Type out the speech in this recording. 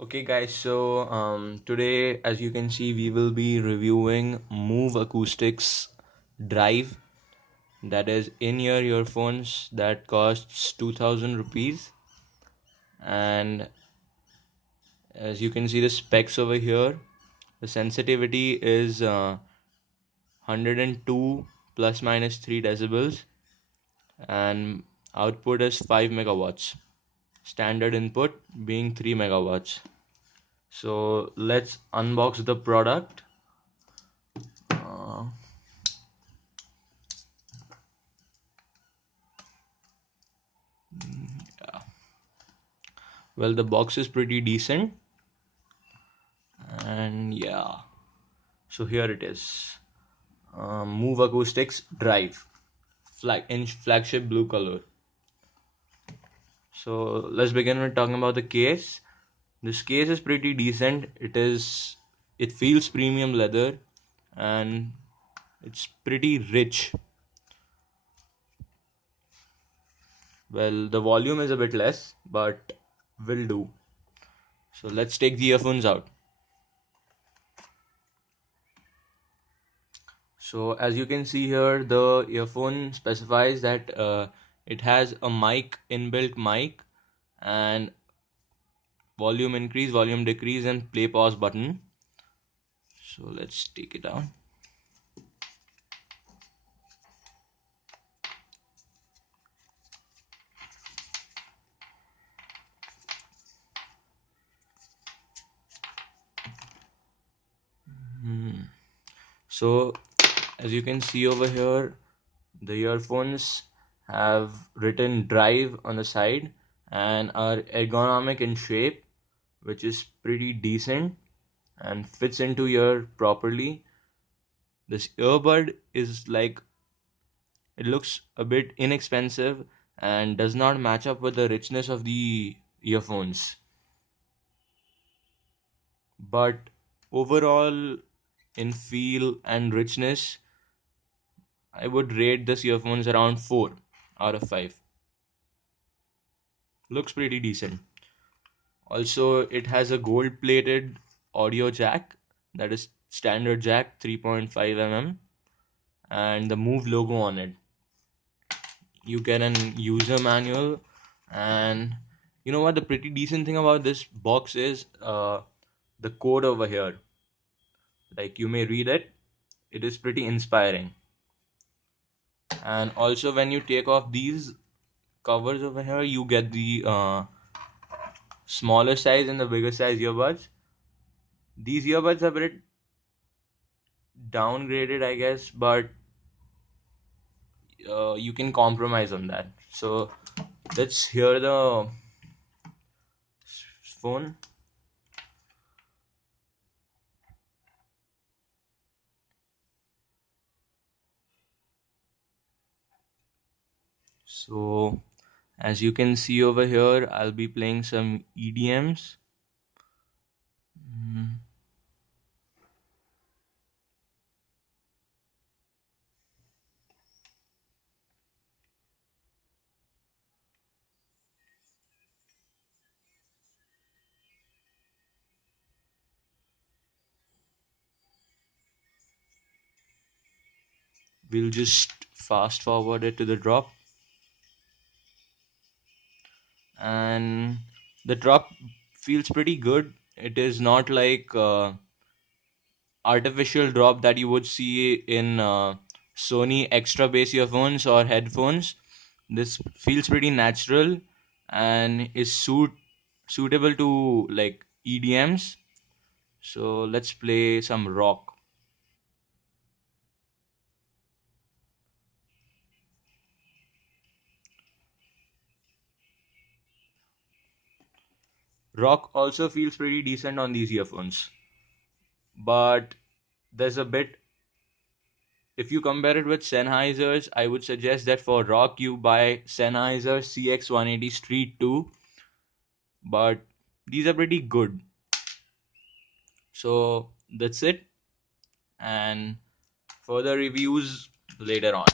Okay guys, so today as you can see we will be reviewing Muve Acoustics Drive, that is in-ear earphones that costs 2000 rupees. And as you can see the specs over here, the sensitivity is 102 plus minus 3 decibels, and output is 5 megawatts, standard input being 3 megawatts. So let's unbox the product. uh, well, the box is pretty decent, and yeah, so here it is. Move Acoustics Drive, flagship blue color. So let's begin with talking about the case. This case is pretty decent. It feels premium leather, and it's pretty rich. Well, the volume is a bit less, but will do. So let's take the earphones out. So as you can see here, the earphone specifies that it has a inbuilt mic, and volume increase, volume decrease, and play pause button. So let's take it out. So as you can see over here, the earphones have written drive on the side and are ergonomic in shape, which is pretty decent and fits into ear properly. This earbud is like, it looks a bit inexpensive and does not match up with the richness of the earphones. But overall, in feel and richness, I would rate this earphones around 4 out of 5. Looks pretty decent. Also, it has a gold plated audio jack, that is standard jack 3.5 mm, and the Move logo on it. You get an user manual, and you know what, the pretty decent thing about this box is the code over here. Like, you may read it, it is pretty inspiring. And also, when you take off these covers over here, you get the smaller size and the bigger size earbuds. These earbuds are a bit downgraded, I guess, but you can compromise on that. So let's hear the phone. So as you can see over here, I'll be playing some EDMs. Mm. We'll just fast forward it to the drop, and the drop feels pretty good. It is not like artificial drop that you would see in Sony extra bass earphones or headphones. This feels pretty natural and is suitable to like EDMs. So let's play some rock. Rock also feels pretty decent on these earphones, but there's a bit. If you compare it with Sennheiser's, I would suggest that for rock you buy Sennheiser CX180 Street 2, but these are pretty good. So that's it, and further reviews later on.